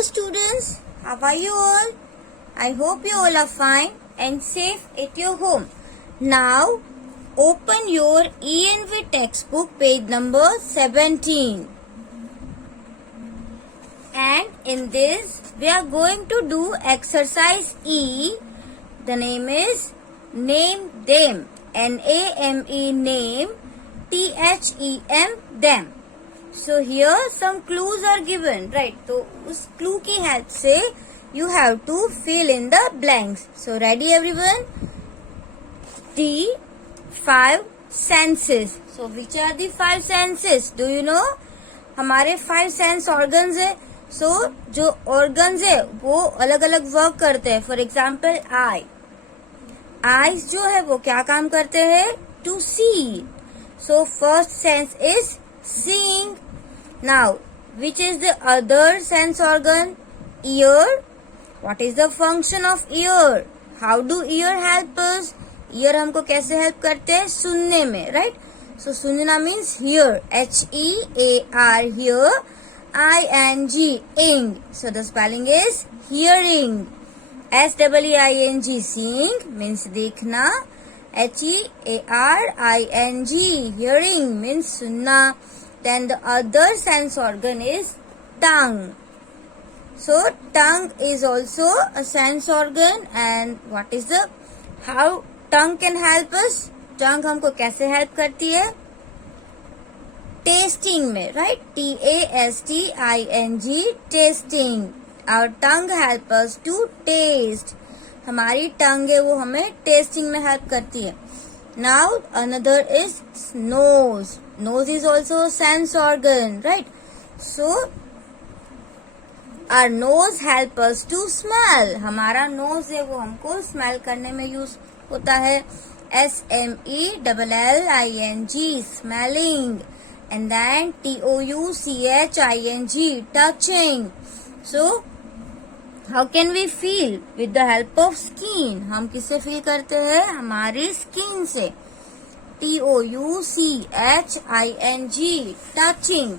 Hello students, how are you all? I hope you all are fine and safe at your home. Now open your ENV textbook page number 17. And in this we are going to do exercise E. The name is Name Them. N-A-M-E name. T-H-E-M them. So here some clues are given, right? तो उस clue की help से you have to fill in the blanks. So ready everyone? The 5 senses. So which are the 5 senses? Do you know? हमारे 5 sense organs है. So जो organs है वो अलग अलग work करते हैं. For example, eye. Eyes जो है वो क्या काम करते हैं? To see. So first sense is seeing. Now, which is the other sense organ? Ear. What is the function of ear? How do ear help us? Ear हमको कैसे help करते हैं? सुनने में, right? So सुनना means hear. H-E-A-R, hear. I-N-G, ing. So the spelling is hearing. S-E-E-I-N-G, seeing means देखना. H-E-A-R-I-N-G, hearing means सुनना. Then the other sense organ is tongue. So tongue is also a sense organ. And what is the how tongue can help us? Tongue हमको कैसे help करती है? Tasting में, right? T-A-S-T-I-N-G, tasting. Our tongue help us to taste. हमारी टंग है वो हमें testing में हेल्प करती है. Now another is nose. Nose is also sense organ, right? So our nose help us to smell. हमारा नोज है वो हमको स्मेल करने में यूज होता है. SMELLING, smelling. And then TOUCHING, touching. So How can we feel? With the help of skin. हम किससे फील करते हैं? हमारी स्किन से. TOUCHING, touching.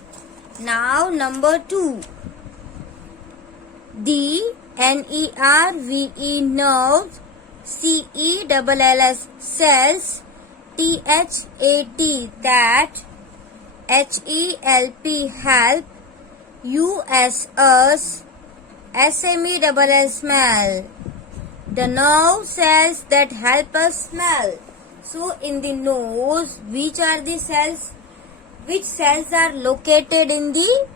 Now number 2. The NERVE, nerves. CELLS, cells. THAT, that. HELP, help. US, SMELL, smell. The nerve cells that help us smell. So in the nose, which are the cells? Which cells are located in the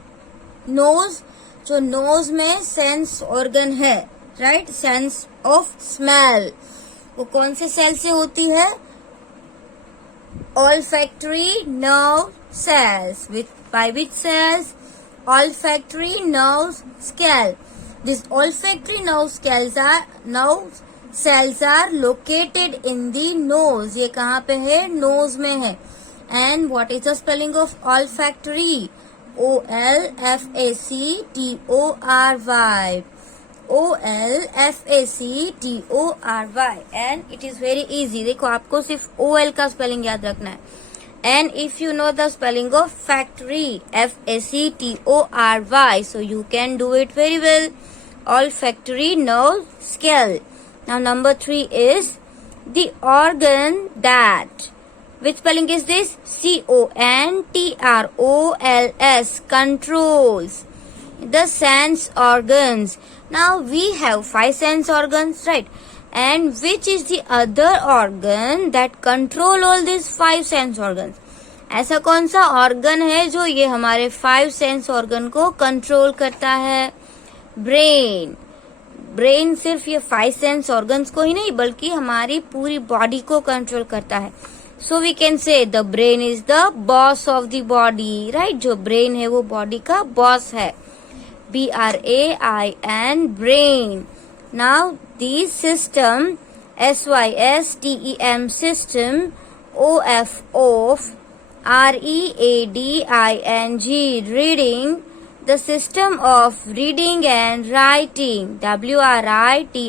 nose? जो nose में sense organ है, right? Sense of smell. वो कौन से cell से होती है? Olfactory nerve cells. By which cells? Olfactory nerve scale. These olfactory nerve cells are located in the nose. ये कहाँ पे है? Nose में है. And what is the spelling of olfactory? OLFACTORY. OLFACTORY. And it is very easy. देखो आपको सिर्फ OL का spelling याद रखना है. And if you know the spelling of factory, FACTORY, so you can do it very well. Olfactory nerve scale. Now number 3 is the organ that. Which spelling is this? CONTROLS, controls the sense organs. Now we have 5 sense organs, right? And which is the other organ that control all these 5 sense organs? ऐसा कौन सा organ है जो ये हमारे 5 sense organ को control करता है? Brain. Brain सिर्फ ये 5 sense organs को ही नहीं बल्कि हमारी पूरी body को control करता है. So we can say the brain is the boss of the body, right? जो brain है वो body का boss है. BRAIN, brain. Now the system, SYSTEM, system, OF, READING, reading. The system of reading and writing, WRITING,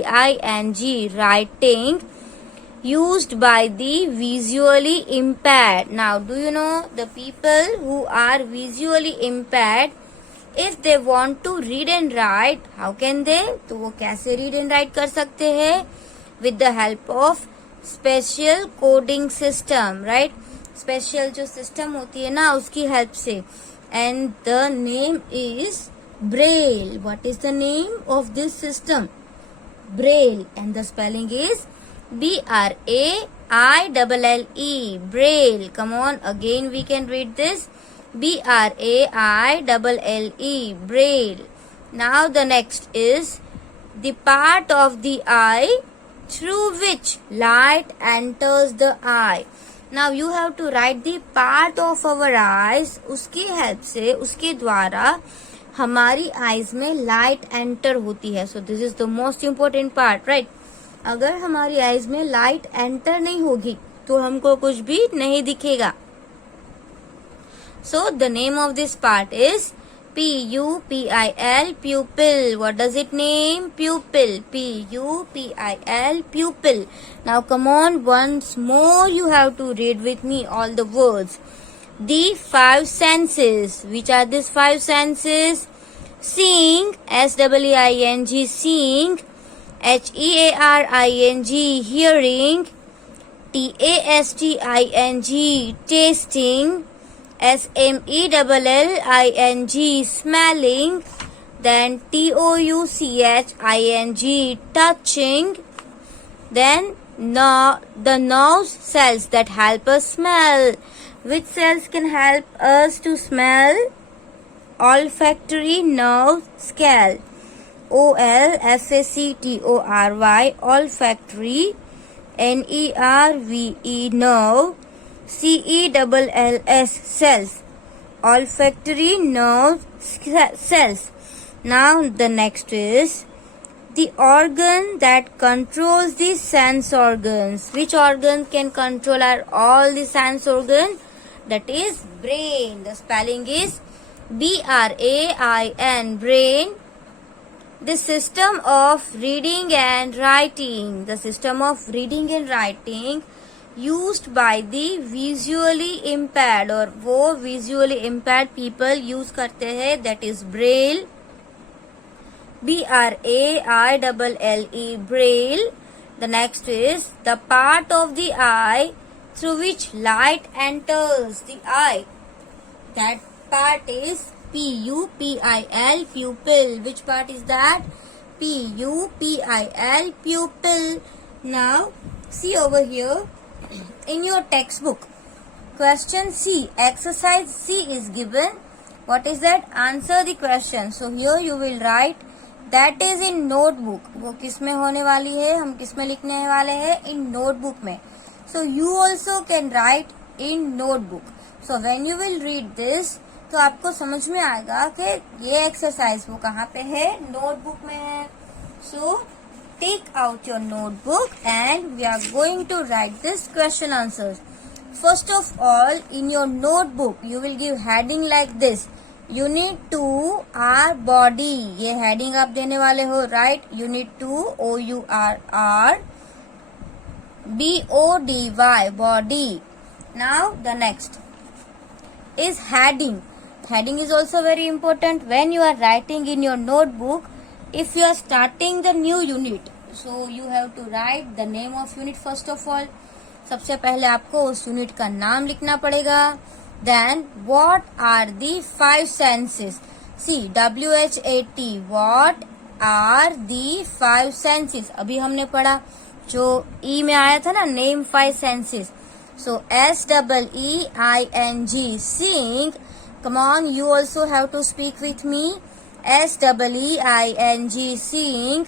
writing, used by the visually impaired. Now, do you know the people who are visually impaired? If they want to read and write, how can they, तो वो कैसे read and write कर सकते हैं, with the help of special coding system, right, special जो system होती है ना उसकी हेल्प से. And the name is Braille. What is the name of this system? Braille. And the spelling is BRAILLE, Braille. Come on, again we can read this. BRAILLE, Braille. Now the next is the part of the eye through which light enters the eye. Now you have to write the part of our eyes. उसकी help से, उसके द्वारा हमारी eyes में light enter होती है. So this is the most important part, right. अगर हमारी आईज में लाइट एंटर नहीं होगी तो हमको कुछ भी नहीं दिखेगा. So the name of this part is PUPIL, pupil. What does it name? Pupil. PUPIL, pupil. Now come on, once more you have to read with me all the words. The five senses. Which are these five senses? Seeing, SEEING, seeing. HEARING, hearing. TASTING, tasting. SMELLING, smelling. Then TOUCHING, touching. Then the nerve cells that help us smell. Which cells can help us to smell? Olfactory nerve scale. OLFACTORY, olfactory. NERVE, nerve. CELLS, cells. Olfactory nerve cells. Now the next is the organ that controls the sense organs. Which organ can control all the sense organs? That is brain. The spelling is BRAIN, brain. The system of reading and writing. The system of reading and writing used by the visually impaired, और वो visually impaired people use करते हैं, that is braille. BRAILLE, braille. The next is the part of the eye through which light enters the eye. That part is PUPIL, pupil. Which part is that? PUPIL, pupil. Now see over here in your textbook, question C, exercise C is given. What is that? Answer the question. So here you will write that is in notebook. वो किस में होने वाली है, हम किस में लिखने वाले हैं? In notebook में. So you also can write in notebook. So when you will read this, तो आपको समझ में आएगा कि ये एक्सरसाइज वो कहाँ पे है, नोटबुक में है. So take out your notebook and we are going to write this question answers. First of all, in your notebook you will give heading like this. Unit 2, our body. ये heading आप देने वाले हो, right? Unit 2, OURR BODY, body. Now the next is heading. Heading is also very important when you are writing in your notebook. If you are starting the new unit, so you have to write the name of unit first of all. सबसे पहले आपको उस unit का नाम लिखना पड़ेगा. Then what are the five senses? See, WHAT, what are the five senses? अभी हमने पढ़ा जो E में आया था ना, name five senses. So SEEING, seeing. Come on, you also have to speak with me. SEEING, seeing.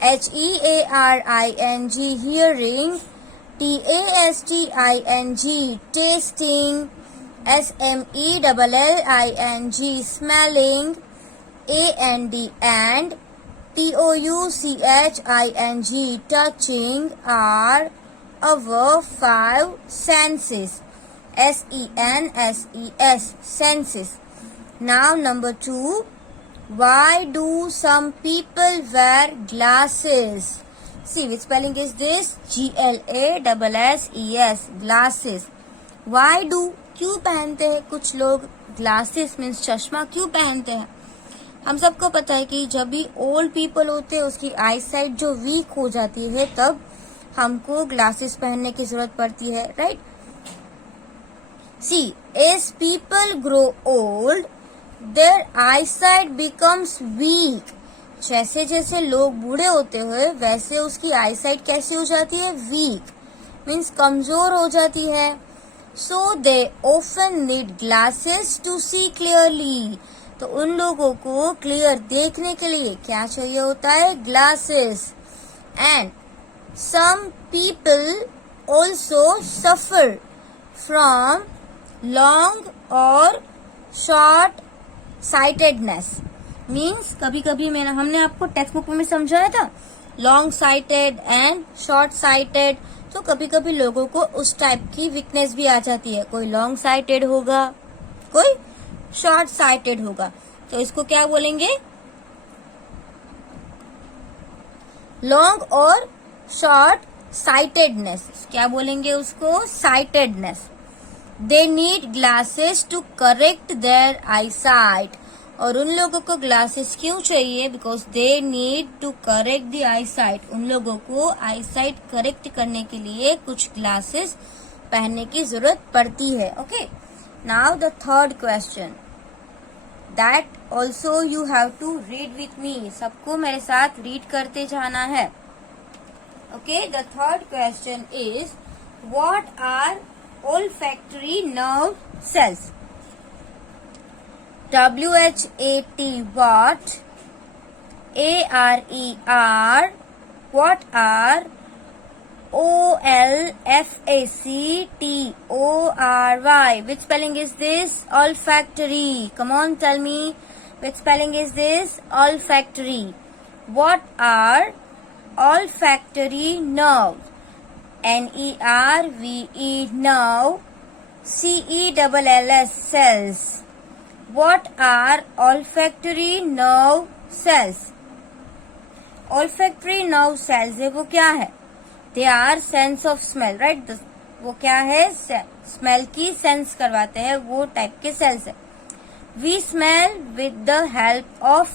HEARING, hearing. TASTING, tasting. SMELLING, smelling. AND, and. TOUCHING, touching are our five senses. SENSES, senses. Now number 2, why do some people wear glasses? See, which spelling is this? GLASSES, glasses. Why do, क्यों पहनते हैं कुछ लोग glasses means चश्मा क्यों पहनते हैं? हम सबको पता है कि जब भी ओल्ड पीपल होते हैं उसकी आई साइट जो वीक हो जाती है तब हमको ग्लासेस पहनने की जरूरत पड़ती है, right. See, as people grow old their eye sight becomes weak. जैसे जैसे लोग बूढ़े होते हुए वैसे उसकी आई साइट कैसी हो जाती है, वीक, मीन्स कमजोर हो जाती है। So they often need glasses to see clearly. तो उन लोगों को क्लियर देखने के लिए क्या चाहिए होता है, glasses. And some people also suffer from long और शॉर्ट साइटेडनेस। मीन्स कभी कभी हमने आपको टेक्स्ट बुक में समझाया था long sighted and short sighted. तो कभी कभी लोगों को उस टाइप की वीकनेस भी आ जाती है, कोई लॉन्ग साइटेड होगा, कोई शॉर्ट साइटेड होगा। तो इसको क्या बोलेंगे, लॉन्ग और शॉर्ट साइटेडनेस, क्या बोलेंगे उसको, sightedness. They need glasses to correct their eye sight. और उन लोगों को ग्लासेस क्यों चाहिए, because they need to correct the eye sight. उन लोगों को आई साइट करेक्ट करने के लिए कुछ ग्लासेस पहनने की जरूरत पड़ती है। Okay, now the third question, that also you have to read with me. सबको मेरे साथ रीड करते जाना है। Okay, the third question is, what are olfactory nerve cells? WHAT, what? ARER, what are? OLFACTORY, which spelling is this? Olfactory. Come on, tell me, which spelling is this? Olfactory. What are olfactory nerves? NERVE, nerve. CELLS, cells. What are olfactory nerve cells? Olfactory nerve cells है वो क्या है, they are sense of smell, right? वो क्या है, smell की sense करवाते हैं, वो टाइप के सेल्स है। We smell with the help of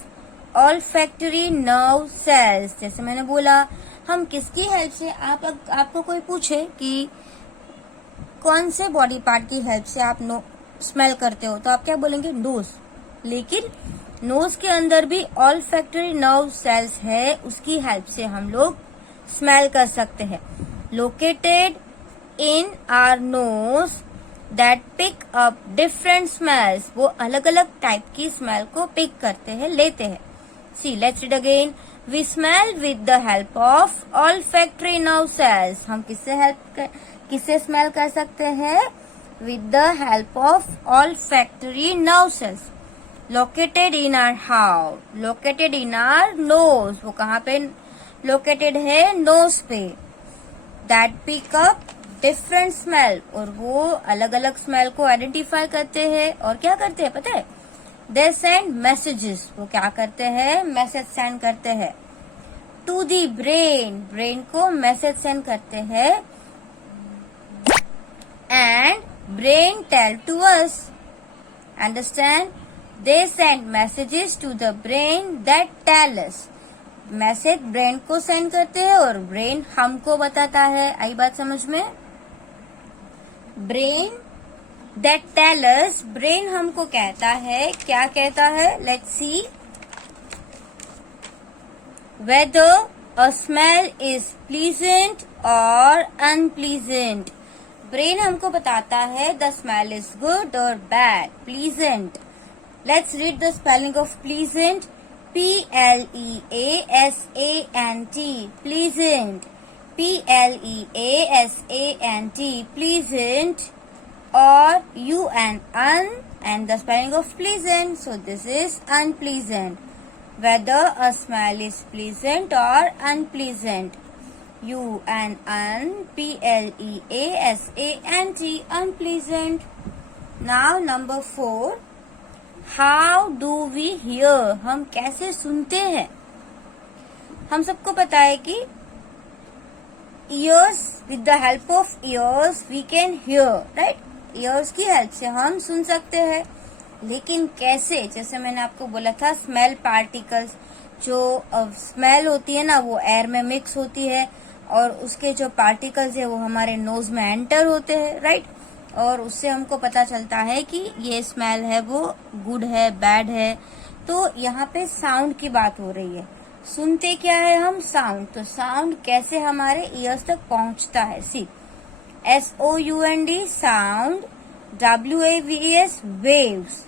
olfactory nerve cells. जैसे मैंने बोला, हम किसकी हेल्प से, आपको कोई पूछे कि कौन से बॉडी पार्ट की हेल्प से आप स्मेल करते हो, तो आप क्या बोलेंगे, नोज। लेकिन नोज के अंदर भी ऑल्फैक्टरी नर्व सेल्स है, उसकी हेल्प से हम लोग स्मेल कर सकते हैं। Located in our nose that pick up different smells. वो अलग अलग टाइप की स्मेल को पिक करते हैं, लेते हैं। See, let's read again. We smell with the help of olfactory nerve cells. हम किससे स्मेल कर सकते हैं, with the help of olfactory nerve cells. Located in our how? Located in our nose. वो कहाँ पे located है, nose पे. That pick up different smell. और वो अलग अलग स्मेल को आइडेंटिफाई करते हैं और क्या करते हैं पता है, दे सेंड मैसेजेस। वो क्या करते हैं, मैसेज सेंड करते हैं टू दी ब्रेन, ब्रेन को मैसेज सेंड करते हैं। And brain tell to us, understand, they send messages to the brain that tell us. Message brain को सेंड करते हैं और ब्रेन हमको बताता है। आई बात समझ में, brain that tell us, brain हमको कहता है, क्या कहता है, let's see, whether a smell is pleasant or unpleasant. Brain हमको बताता है the smell is good or bad, pleasant. Let's read the spelling of pleasant. Pleasant, pleasant. Pleasant, pleasant. Or un, and the spelling of pleasant. So this is unpleasant. Whether a smell is pleasant or unpleasant. Un, pleasant, unpleasant. Now number 4. How do we hear? हम कैसे सुनते हैं? हम सबको पता है कि ears, with the help of ears we can hear, right? ears की हेल्प से हम सुन सकते हैं। लेकिन कैसे? जैसे मैंने आपको बोला था स्मेल पार्टिकल्स, जो स्मेल होती है ना वो एयर में मिक्स होती है और उसके जो पार्टिकल्स है वो हमारे नोज में एंटर होते हैं, राइट। और उससे हमको पता चलता है कि ये स्मेल है वो गुड है बैड है। तो यहाँ पे साउंड की बात हो रही है। सुनते क्या है हम? साउंड। तो साउंड कैसे हमारे ईयर्स तक पहुंचता है? सी, SOUND sound, WAVES waves.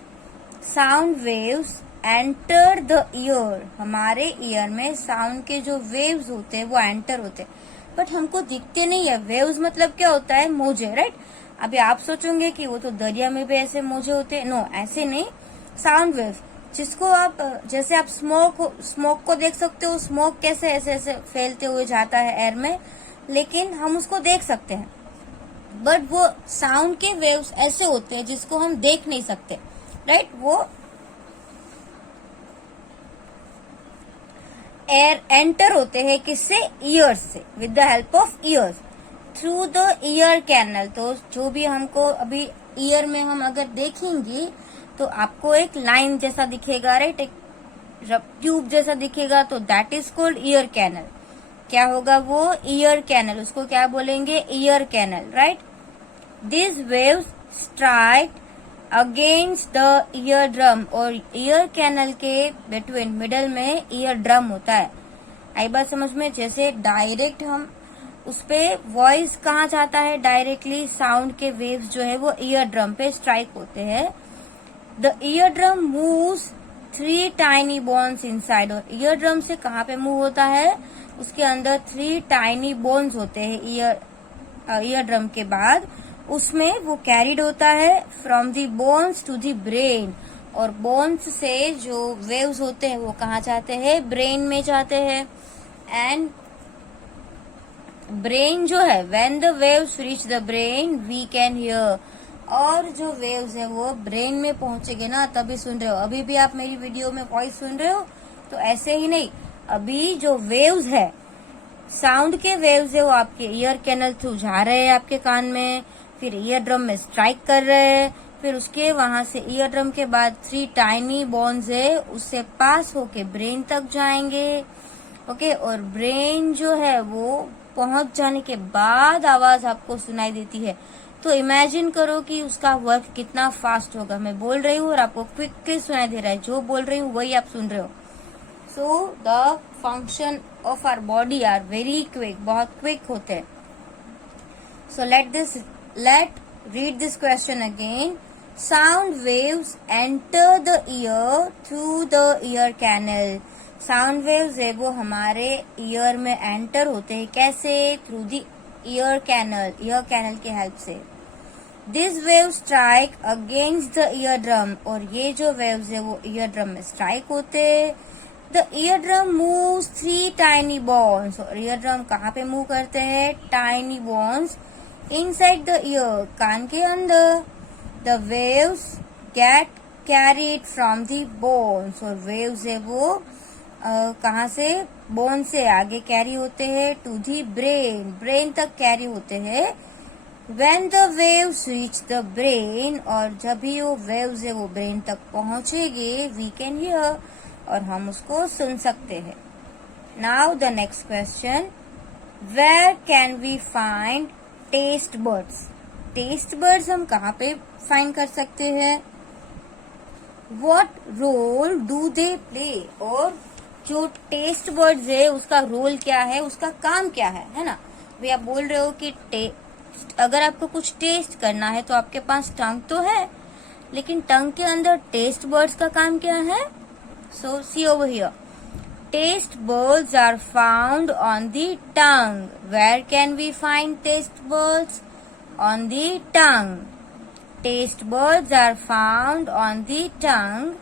Sound waves enter the year. हमारे ईयर में साउंड के जो वेव्स होते हैं वो एंटर होते हैं, बट हमको दिखते नहीं है। वेव्स मतलब क्या होता है? मोजे, राइट। अभी आप सोचोगे कि वो तो दरिया में भी ऐसे मोजे होते हैं। नो, ऐसे नहीं। साउंड वेव्स, जिसको आप जैसे आप स्मोक को देख सकते हो, स्मोक कैसे ऐसे ऐसे फैलते हुए जाता है एयर में, लेकिन हम उसको देख सकते हैं। बट वो साउंड के वेव्स ऐसे होते हैं जिसको हम देख नहीं सकते, राइट। वो एयर एंटर होते हैं किससे? ईयर्स से, with the help of ears, through the ear canal. तो जो भी हमको अभी ईयर में हम अगर देखेंगे तो आपको एक लाइन जैसा दिखेगा, राइट, एक ट्यूब जैसा दिखेगा, तो that is called ear canal. क्या होगा वो? Ear canal. उसको क्या बोलेंगे? Ear canal, right. This waves strike against the year drum. और ईयर कैनल के बिटवीन मिडल में ईयर ड्रम होता है। आई बात समझ में? जैसे डायरेक्ट हम उस पे वॉइस कहाँ जाता है? डायरेक्टली साउंड के वेव्स जो है वो ईयर ड्रम पे स्ट्राइक होते हैं। The ear drum moves 3 tiny bones inside. और ईयर ड्रम से कहाँ पे मूव होता है? उसके अंदर 3 टाइनी बोन्स होते हैं ईयर ड्रम के बाद। उसमें वो कैरिड होता है from the bones to the brain. और बोन्स से जो वेव्स होते हैं वो कहाँ जाते हैं? ब्रेन में जाते हैं। एंड ब्रेन जो है, when the waves reach the brain we can hear. और जो वेव्स है वो ब्रेन में पहुंचेगे ना तभी सुन रहे हो। अभी भी आप मेरी वीडियो में वॉइस सुन रहे हो, तो ऐसे ही नहीं, अभी जो वेव्स है, साउंड के वेव्स है, वो आपके ईयर कैनल थ्रू जा रहे हैं आपके कान में, फिर ईयर ड्रम में स्ट्राइक कर रहे हैं, फिर उसके वहां से ईयर ड्रम के बाद 3 टाइनी बोन्स है उससे पास होके ब्रेन तक जाएंगे। ओके, और ब्रेन जो है वो पहुंच जाने के बाद आवाज आपको सुनाई देती है। तो इमेजिन करो कि उसका वर्क कितना फास्ट होगा। मैं बोल रही हूँ और आपको क्विकली सुनाई दे रहा है। जो बोल रही हूँ वही आप सुन रहे हो। So the function of our body are very quick, बहुत क्विक होते हैं। So let read this question again. Sound waves enter the ear through the ear canal. Sound waves है वो हमारे ईयर में एंटर होते हैं। कैसे? थ्रू द ईयर कैनल के हेल्प से। This wave strike against the year drum. और ये जो वेव्स है वो ईयर ड्रम में स्ट्राइक होते हैं। The ear drum moves 3 tiny bones. और ईयर ड्रम कहाँ पे मूव करते हैं? Tiny bones inside the ear, कान के अंदर। The waves get carried from the bones. और वेव्स है वो कहाँ से? बोन से आगे कैरी होते हैं टू दी ब्रेन तक कैरी होते हैं। When the waves reach the brain, और जब भी वो वेव्स है वो ब्रेन तक पहुंचेगी, we can hear, और हम उसको सुन सकते हैं। Now the next question, where can we find taste buds? Taste buds हम कहाँ पे find कर सकते हैं? What role do they play? और जो टेस्ट बर्ड्स है उसका रोल क्या है, उसका काम क्या है ना। भाई आप बोल रहे हो कि अगर आपको कुछ टेस्ट करना है तो आपके पास टंग तो है, लेकिन टंग के अंदर टेस्ट बर्ड्स का काम क्या है? So see over here, taste buds are found on the tongue. Where can we find taste buds? On the tongue. Taste buds are found on the tongue.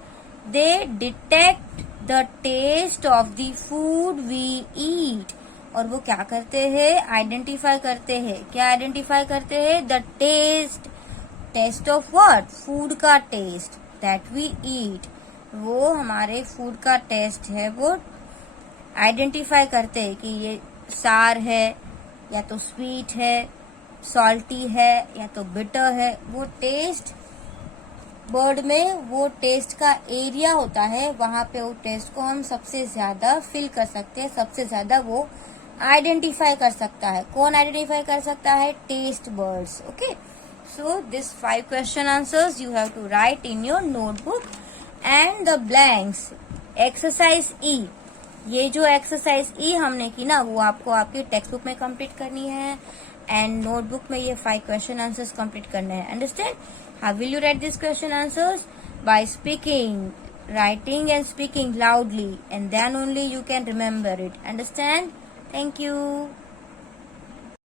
They detect the taste of the food we eat. और वो क्या करते हैं? Identify करते हैं। क्या identify करते हैं? The taste of what? Food का टेस्ट दैट वी ईट। वो हमारे फूड का टेस्ट है वो आइडेंटिफाई करते हैं कि ये सार है या तो स्वीट है, सॉल्टी है या तो बिटर है। वो टेस्ट बर्ड में वो टेस्ट का एरिया होता है, वहां पे वो टेस्ट को हम सबसे ज्यादा फिल कर सकते हैं, सबसे ज्यादा वो आइडेंटिफाई कर सकता है. कौन आइडेंटिफाई कर सकता है? Taste buds. Okay, so this 5 question answers you have to write in your notebook and the blanks. Exercise E, ये जो एक्सरसाइज ई हमने की ना, वो आपको आपकी टेक्स्ट बुक में कंप्लीट करनी है एंड नोटबुक में ये 5 क्वेश्चन आंसर्स कंप्लीट करने हैं. Understand? How will you right this question answers? By speaking, writing and speaking loudly, and then only you can remember it. Understand? Thank you.